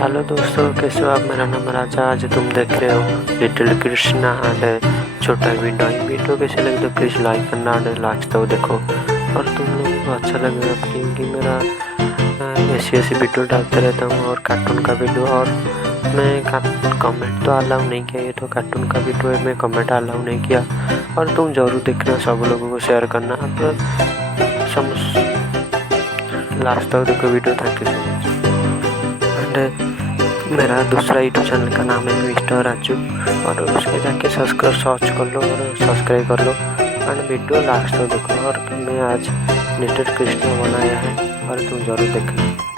Hello दोस्तों, कैसे हो आप। मेरा नाम राजा। आज तुम देख रहे हो लिटिल कृष्णा एंड छोटा वीडियो कैसे लगे तो प्लीज़ लाइक करना एंड लास्ट तक देखो। और तुम लोग को अच्छा लगेगा क्योंकि मेरा ऐसी वीडियो डालते रहता हूँ और कार्टून का वीडियो। और मैं कमेंट तो अलाउ नहीं किया, ये तो कार्टून का वीडियो है, मैं कमेंट अलाउ नहीं किया। और तुम ज़रूर देखना, सब लोगों को शेयर करना। आप लास्ट तक देखो video. Thank you so much. And मेरा दूसरा यूट्यूब चैनल का नाम है मिस्टर राजू, और उसके जाके सर्च कर लो और सब्सक्राइब कर लो एंड वीडियो लास्ट तक देखो। और मैं आज लिटिल कृष्णा बनाया है और तुम ज़रूर देखना।